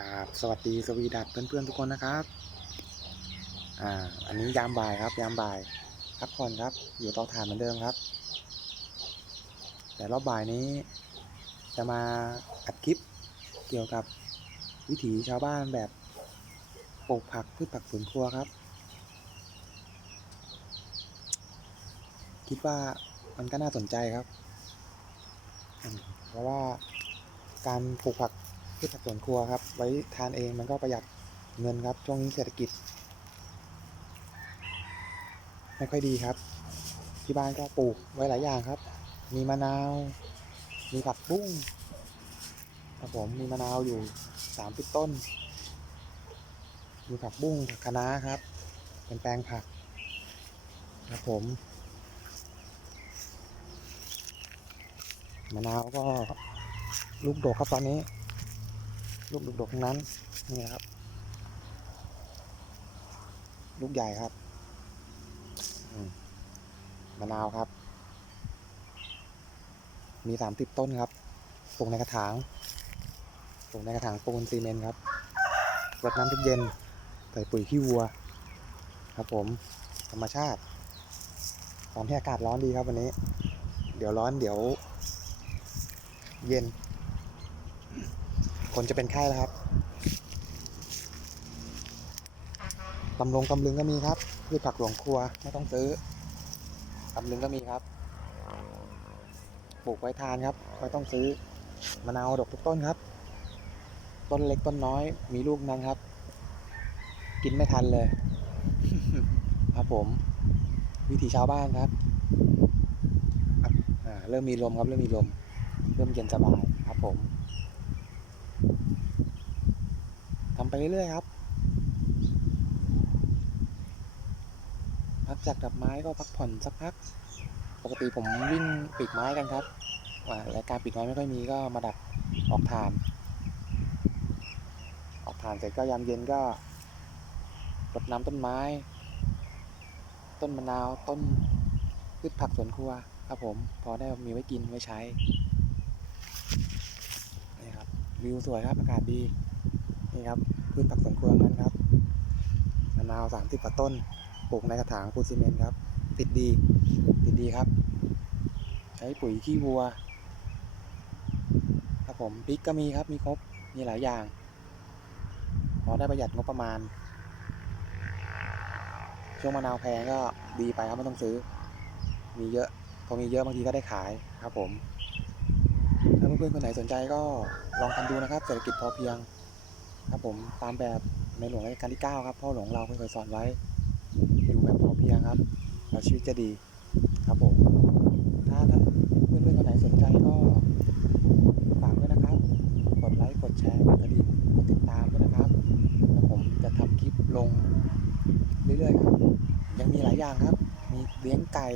กราบสวัสดีสวีดัตเพื่อนๆทุกคนนะครับ อ่า อันนี้ยามบ่ายครับ ยามบ่ายพักผ่อนครับ อยู่เตาถ่านเหมือนเดิมครับ แต่รอบบ่ายนี้ จะมาอัดคลิปเกี่ยวกับวิถีชาวบ้านแบบปลูกผักพืชผักสวนครัวครับ คิดว่ามันก็น่าสนใจครับ เพราะว่าการปลูกผัก พืชผักสวนครัวครับ ไว้ทานเองมันก็ประหยัดเงินครับ ช่วงนี้เศรษฐกิจ ไม่ค่อยดีครับ ที่บ้านก็ปลูกไว้หลายอย่างครับ มีมะนาว มีผักบุ้งครับผมมีมะนาวอยู่สามสิบต้น มีผักบุ้งผักคะน้าครับ เป็นแปลงผักครับผมมะนาวก็ลูกดกครับตอนนี้ ลูกดกๆทั้งนั้นนี่นะครับ ลูกใหญ่ครับมมะนาวครับ มีสามสิบต้นครับปลูกในกระถางปลูกในกระถางปูนซีเมนต์ครับรดน้ำทุกเย็นใส่ปุ๋ยขี้วัว ครับผม ธรรมชาติตอนที่อากาศร้อนดีครับวันนี้ เดี๋ยวร้อนเดี๋ยว เย็น คนจะเป็นไข้แล้วครับตำลงตำลึงก็มีครับพืชผักหลวงครัวไม่ต้องซื้อตำลึงก็มีครับ ปลูกไว้ทานครับไม่ต้องซื้อมะนาวดอกทุกต้นครับ ต้นเล็กต้นน้อย มีลูกนั้นครับ กินไม่ทันเลย ครับผม วิถีชาวบ้านครับเริ่มมีลมครับ เริ่มมีลม เริ่มเย็นสบายครับผมทำ ไปเรื่อยๆครับพักจากดับไม้ก็พักผ่อนสักพัก ปกติผมวิ่งปีกไม้กันครับอ่ารายการปีกไม้ไม่ค่อยมีก็มาดับออกทาน ออกทานเสร็จก็ยามเย็นก็รดน้ำต้นไม้ ต้นมะนาวต้นพืชผักสวนครัวครับผม พอได้มีไว้กินไว้ใช้นี่ครับวิวสวยครับอากาศดีนี่ครับ พืชผักสวนครัวงนั้นครับมะนาวสามสิบกว่าต้นปลูกในกระถางปูนซีเมนต์ครับ ติดดี ติดดีครับ ใช้ปุ๋ยขี้วัวครับผมพริกก็มีครับมีครบมีหลายอย่าง พอได้ประหยัดงบประมาณ ช่วงมะนาวแพงก็ดีไปครับไม่ต้องซื้อ มีเยอะพอมีเยอะบางทีก็ได้ขายครับผมถ้าเพื่อนๆคนไหนสนใจก็ลองทำดูนะครับเศรษฐกิจพอเพียง ครับผมตามแบบในหลวงรัชกาลที่ 9 ครับพ่อหลวงเราเคยสอนไว้ อยู่แบบพอเพียงครับแล้วชีวิตจะดีครับผมถ้าท่านเพื่อนๆคนไหนสนใจก็ฝากด้วยนะครับ กดไลค์กดแชร์กดกระดิ่งกดติดตามด้วยนะครับแล้วผมจะทำคลิปลงเรื่อยๆครับ ยังมีหลายอย่างครับ มีเลี้ยงไก่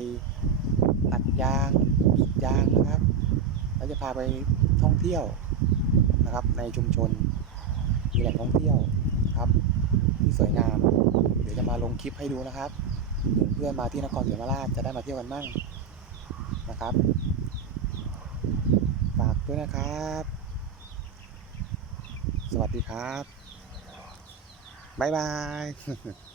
ตัดยางกรีดยางนะครับแล้วจะพาไปท่องเที่ยวนะครับในชุมชน มีแหล่งท่องเที่ยวครับที่สวยงาม เดี๋ยวจะมาลงคลิปให้ดูนะครับเผื่อเพื่อนมาที่นครศรีธรรมราชจะได้มาเที่ยวกันมั่งนะครับ ฝากด้วยนะครับ สวัสดีครับ บ๊ายบาย